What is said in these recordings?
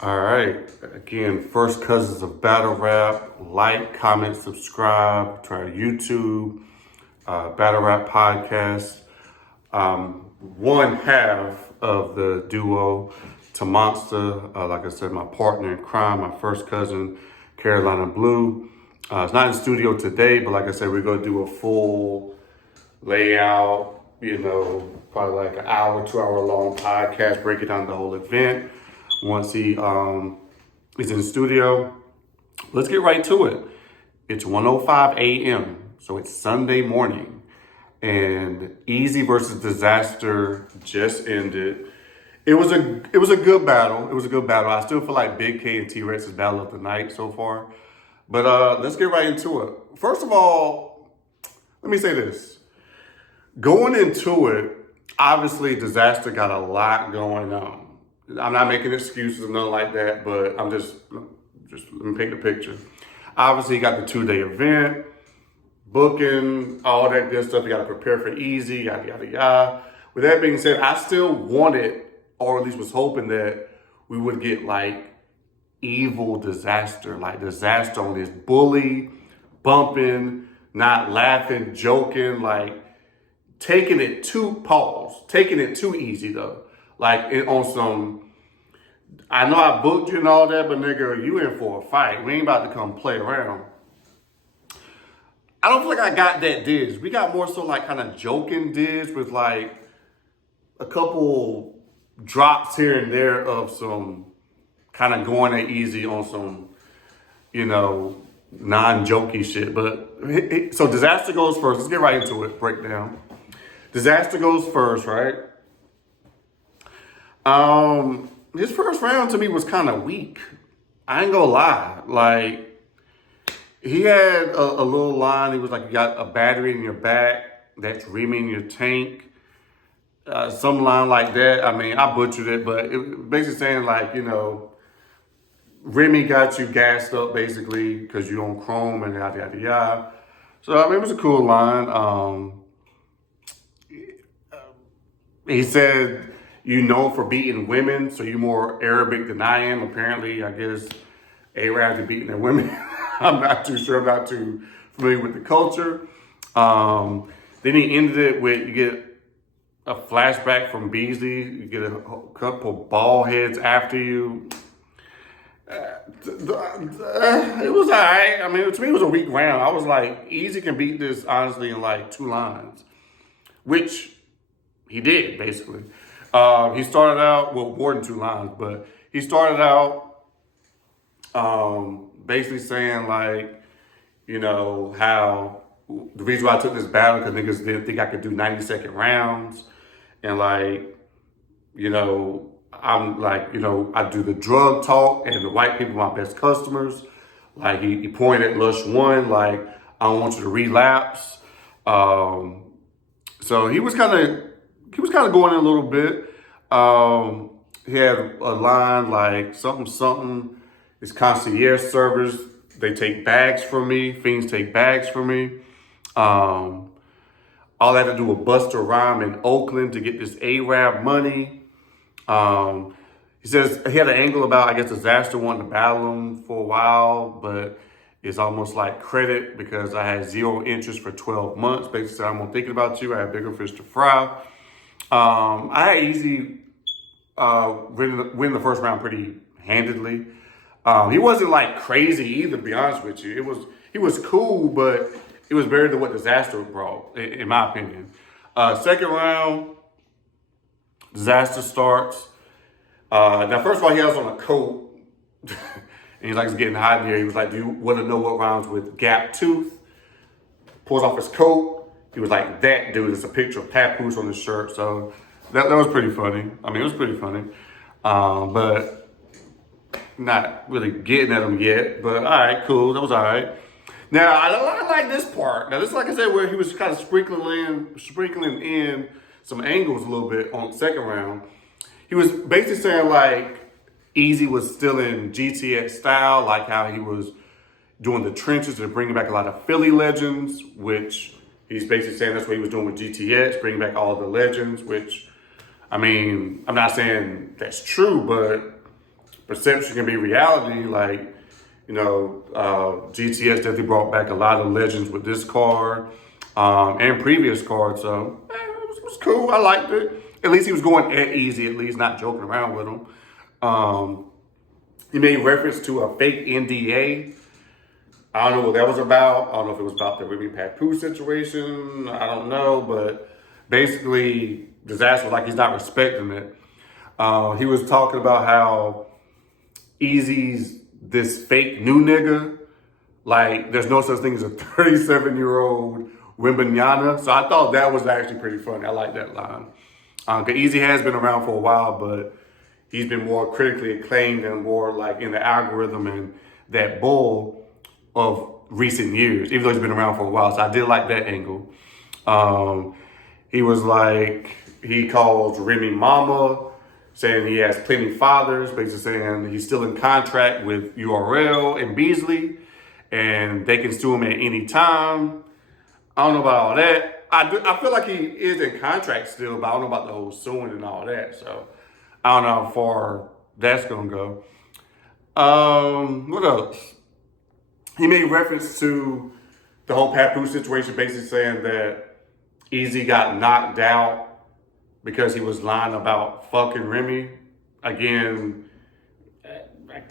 All right. Again, First Cousins of Battle Rap. Like, comment, subscribe to our YouTube Battle Rap podcast. One half of the duo to Monster, like I said, my partner in crime, my first cousin, Carolina Blue. It's not in studio today, but like I said, we're going to do a full layout, probably like an hour, 2 hour long podcast, breaking down the whole event once he is in studio. Let's get right to it. It's 1:05 a.m., so it's Sunday morning, and Eazy versus Dizaster just ended. It was a good battle. It was a good battle. I still feel like Big K and T-Rex's battle of the night so far. But let's get right into it. First of all, let me say this. Going into it, obviously Dizaster got a lot going on. I'm not making excuses or nothing like that, but I'm just let me paint the picture. Obviously, you got the 2-day event, booking, all that good stuff. You got to prepare for Eazy, yada, yada, yada. With that being said, I still wanted, or at least was hoping that we would get like evil Dizaster, like Dizaster on this bully, bumping, not laughing, joking, like taking it too easy though. Like on some, I know I booked you and all that, but nigga, you in for a fight. We ain't about to come play around. I don't feel like I got that diz. We got more so like kind of joking diz with like a couple drops here and there of some kind of going at Eazy on some, non-jokey shit. But so Dizaster goes first. Let's get right into it. Breakdown. Dizaster goes first, right? His first round to me was kind of weak. I ain't gonna lie. Like, he had a little line. He was like, you got a battery in your back. That's Remy in your tank. Some line like that. I mean, I butchered it, but it was basically saying like, Remy got you gassed up basically because you on chrome and yada, yada, yada. So, I mean, it was a cool line. He said, you know for beating women, so you're more Arabic than I am. Apparently, I guess Arabs are beating their women. I'm not too sure. I'm not too familiar with the culture. Then he ended it with, you get a flashback from Beasley. You get a couple ball heads after you. It was all right. I mean, to me, it was a weak round. I was like, Eazy can beat this, honestly, in like 2 lines, which he did, basically. He started out, well, more than 2 lines, but he started out basically saying like, how the reason why I took this battle because niggas didn't think I could do 90-second rounds. And like, I'm like, I do the drug talk and the white people are my best customers. Like he pointed at Lush One, like, I don't want you to relapse. So he was kind of going in a little bit. He had a line like something. It's concierge service. They take bags from me. Fiends take bags from me. All I had to do was bust a rhyme in Oakland to get this Arab money. He says he had an angle about, I guess, Dizaster wanting to battle him for a while, but it's almost like credit because I had 0 interest for 12 months. Basically, said, I'm thinking about you. I have bigger fish to fry. I had Eazy win the first round pretty handedly. He wasn't like crazy either, to be honest with you. He was cool, but it was better than what Dizaster brought, in my opinion. Second round, Dizaster starts. Now, first of all, he has on a coat, and he's like, it's getting hot in here. He was like, do you want to know what rhymes with Gap Tooth? Pulls off his coat. He was like, that dude. It's a picture of Papoose on his shirt. So that was pretty funny. I mean, it was pretty funny. But not really getting at him yet. But all right, cool. That was all right. Now, I like this part. Now, this is like I said, where he was kind of sprinkling in some angles a little bit on the second round. He was basically saying like Eazy was still in GTX style, like how he was doing the trenches and bringing back a lot of Philly legends, which he's basically saying that's what he was doing with GTX, bringing back all the legends, which, I mean, I'm not saying that's true, but perception can be reality. Like, GTS definitely brought back a lot of legends with this card and previous cards. So it was cool. I liked it. At least he was going at Eazy, at least not joking around with him. He made reference to a fake NDA. I don't know what that was about. I don't know if it was about the Remy Papoose situation. I don't know, but basically, Dizaster, like he's not respecting it. He was talking about how Eazy's this fake new nigga. Like, there's no such thing as a 37-year-old Wembanyama. So I thought that was actually pretty funny. I like that line. Because Eazy has been around for a while, but he's been more critically acclaimed and more like in the algorithm and that bull of recent years, even though he's been around for a while. So I did like that angle. He was like, he calls Remy mama, saying he has plenty fathers, basically saying he's still in contract with URL and Beasley, and they can sue him at any time. I don't know about all that. I feel like he is in contract still, but I don't know about the whole suing and all that. So I don't know how far that's gonna go. What else? He made reference to the whole Papoose situation, basically saying that Eazy got knocked out because he was lying about fucking Remy. Again,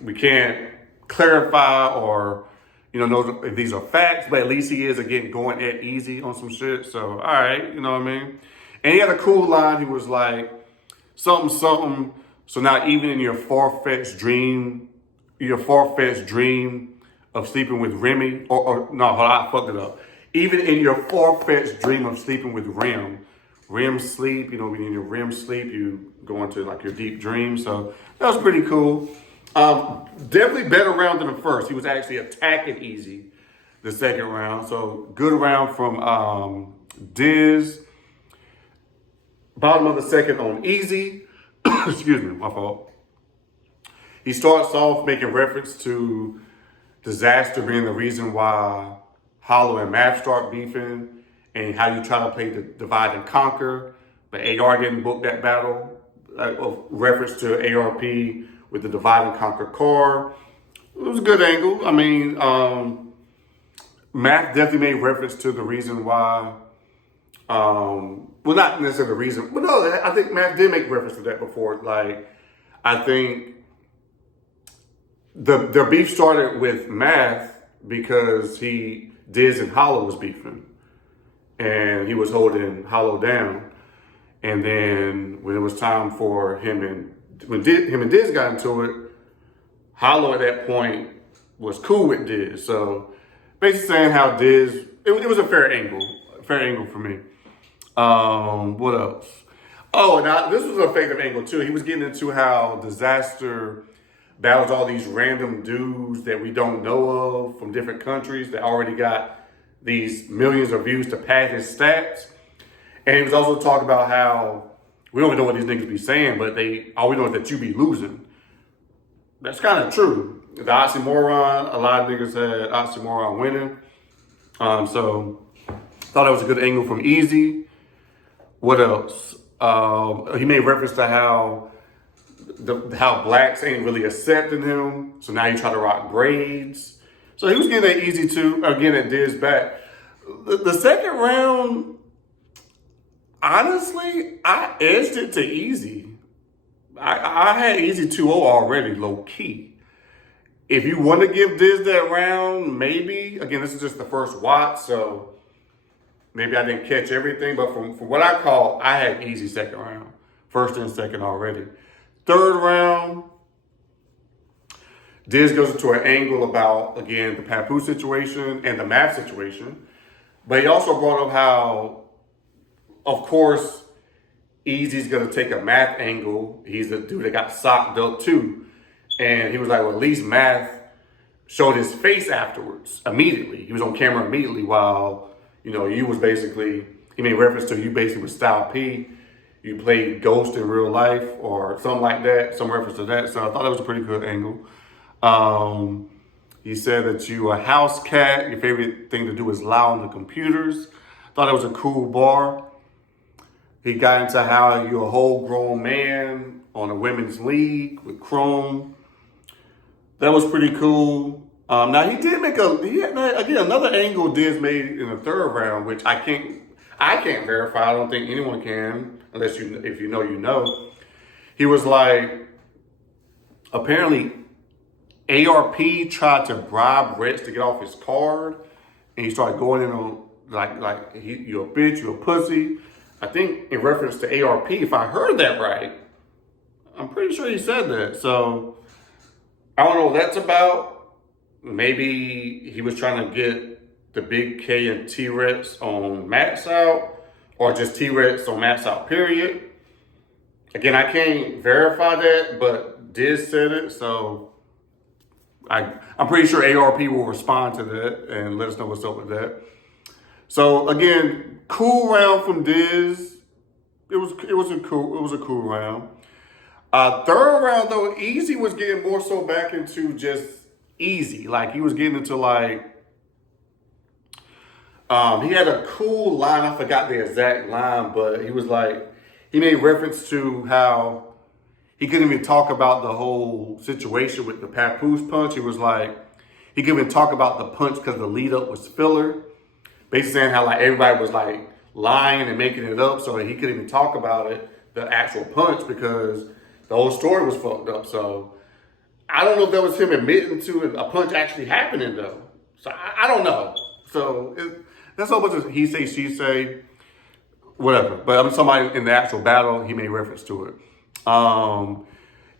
we can't clarify or know if these are facts, but at least he is again going at Eazy on some shit. So all right, you know what I mean. And he had a cool line. He was like, something. So now even in your far-fetched dream of sleeping with Remy, or no, hold on, I fucked it up. Even in your far-fetched dream of sleeping with REM sleep, when in your REM sleep, you go into like your deep dream. So that was pretty cool. Definitely better round than the first. He was actually attacking Eazy the second round. So good round from Diz. Bottom of the second on Eazy. Excuse me, my fault. He starts off making reference to Dizaster being the reason why Hollow and Math start beefing and how you try to play the divide and conquer. But AR didn't book that battle. Reference to ARP with the divide and conquer card. It was a good angle. I mean, Math definitely made reference to the reason why. Well, not necessarily the reason, but no, I think Math did make reference to that before. Like, I think their beef started with Math because Diz and Hollow was beefing, and he was holding Hollow down. And then when it was time for him and Diz got into it, Hollow at that point was cool with Diz. So basically saying how Diz, it was a fair angle for me. What else? Oh, and this was an effective angle too. He was getting into how Dizaster battles all these random dudes that we don't know of from different countries that already got these millions of views to pad his stats. And he was also talking about how we don't even know what these niggas be saying, but all we know is that you be losing. That's kind of true. The oxymoron, a lot of niggas had oxymoron winning. So thought that was a good angle from Eazy. What else? He made reference to how blacks ain't really accepting him. So now you try to rock braids. So he was getting at Eazy too, again at Diz back. The second round, honestly, I edged it to Eazy. I had Eazy 2-0 already, low key. If you want to give Diz that round, maybe. Again, this is just the first watch, so maybe I didn't catch everything. But from what I call, I had Eazy second round. First and second already. Third round, Diz goes into an angle about, again, the Papoose situation and the Math situation. But he also brought up how, of course, Eazy's going to take a Math angle. He's the dude that got socked up too. And he was like, well, at least Math showed his face afterwards, immediately. He was on camera immediately while, you was basically, he made reference to you basically with Style P. You played Ghost in real life or something like that, some reference to that. So I thought that was a pretty good angle. He said that you a house cat. Your favorite thing to do is lie on the computers. Thought that was a cool bar. He got into how you're a whole grown man on a women's league with Chrome. That was pretty cool. Now he did make again another angle Diz made in the third round, which I can't verify. I don't think anyone can unless if you know you know. He was like, apparently ARP tried to bribe Rex to get off his card, and he started going in on you're a bitch, you're a pussy. I think in reference to ARP, if I heard that right, I'm pretty sure he said that. So I don't know what that's about. Maybe he was trying to get the Big K and T-Rex on Max Out, or just T-Rex on Max Out, period. Again, I can't verify that, but Diz said it, so I'm pretty sure ARP will respond to that and let us know what's up with that. So again, cool round from Diz. It was a cool round. Third round though, Eazy was getting more so back into just Eazy. Like he was getting into like, he had a cool line. I forgot the exact line, but he was like, he made reference to how he couldn't even talk about the whole situation with the Papoose punch. He was like, he couldn't even talk about the punch because the lead up was filler. Basically saying how like everybody was like lying and making it up, so he couldn't even talk about it, the actual punch, because the whole story was fucked up. So I don't know if that was him admitting to a punch actually happening though. So I don't know. So that's all bunch of he say, she say, whatever. But I'm somebody in the actual battle, he made reference to it.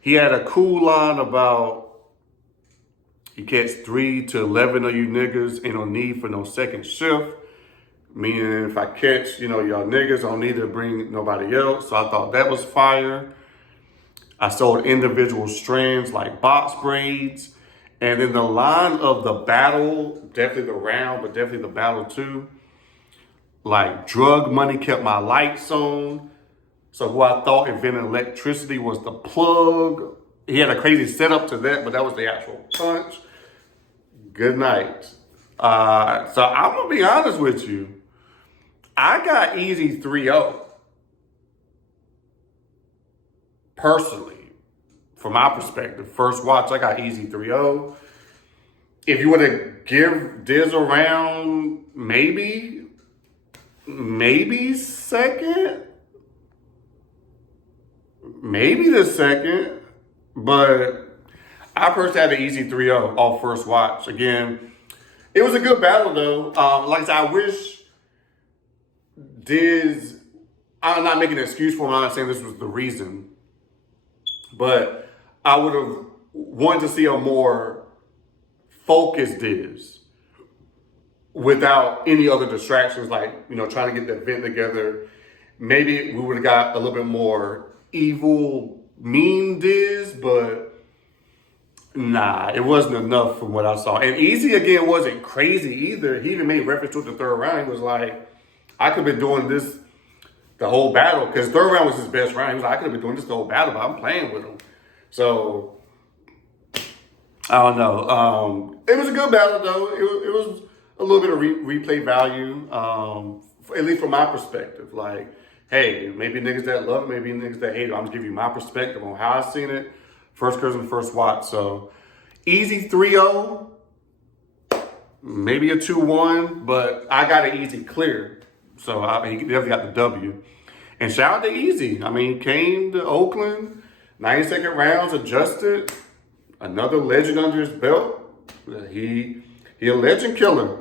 He had a cool line about, he catch 3 to 11 of you niggas, ain't no need for no second shift. Meaning if I catch, y'all niggas, I don't need to bring nobody else. So I thought that was fire. I sold individual strands like box braids. And in the line of the battle, definitely the round, but definitely the battle too, like drug money kept my lights on. So who I thought invented electricity was the plug. He had a crazy setup to that, but that was the actual punch. Good night. So I'm going to be honest with you. I got Eazy 3-0. Personally, from my perspective, first watch, I got Eazy 3-0. If you were to give Diz a round, maybe second. Maybe the second. But I personally had an Eazy 3-0 off first watch. Again, it was a good battle though. Like I said, I wish Diz, I'm not making an excuse for him, I'm not saying this was the reason, but I would have wanted to see a more focused Diz without any other distractions, like, trying to get the event together. Maybe we would have got a little bit more evil, mean Diz, but nah, it wasn't enough from what I saw. And Eazy, again, wasn't crazy either. He even made reference to it the third round. He was like, I could have been doing this the whole battle, because third round was his best round. He was like, I could have been doing this the whole battle, but I'm playing with him. So, I don't know. It was a good battle, though. It was a little bit of replay value, at least from my perspective. Like, hey, maybe niggas that love it, maybe niggas that hate it. I'm just giving you my perspective on how I seen it. First cousin, first watch. So, Eazy 3-0, maybe a 2-1, but I got an Eazy clear. So he definitely got the W. And shout out to Eazy. I mean, came to Oakland, 90-second rounds, adjusted. Another legend under his belt. He a legend killer.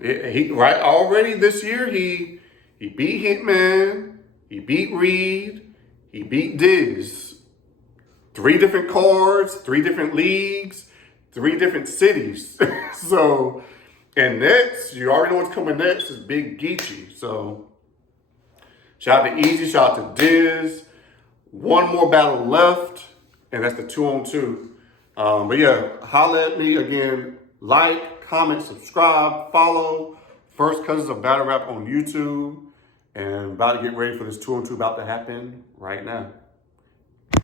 Already this year, he beat Hitman, he beat Reed, he beat Diggs. 3 different cards, 3 different leagues, 3 different cities. So, and next, you already know what's coming next, is Big Geechee. So, shout out to Eazy, shout out to Diz. 1 more battle left, and that's the 2-on-2. But yeah, holla at me again. Like, comment, subscribe, follow. First Cousins of Battle Rap on YouTube. And about to get ready for this 2-on-2 about to happen right now.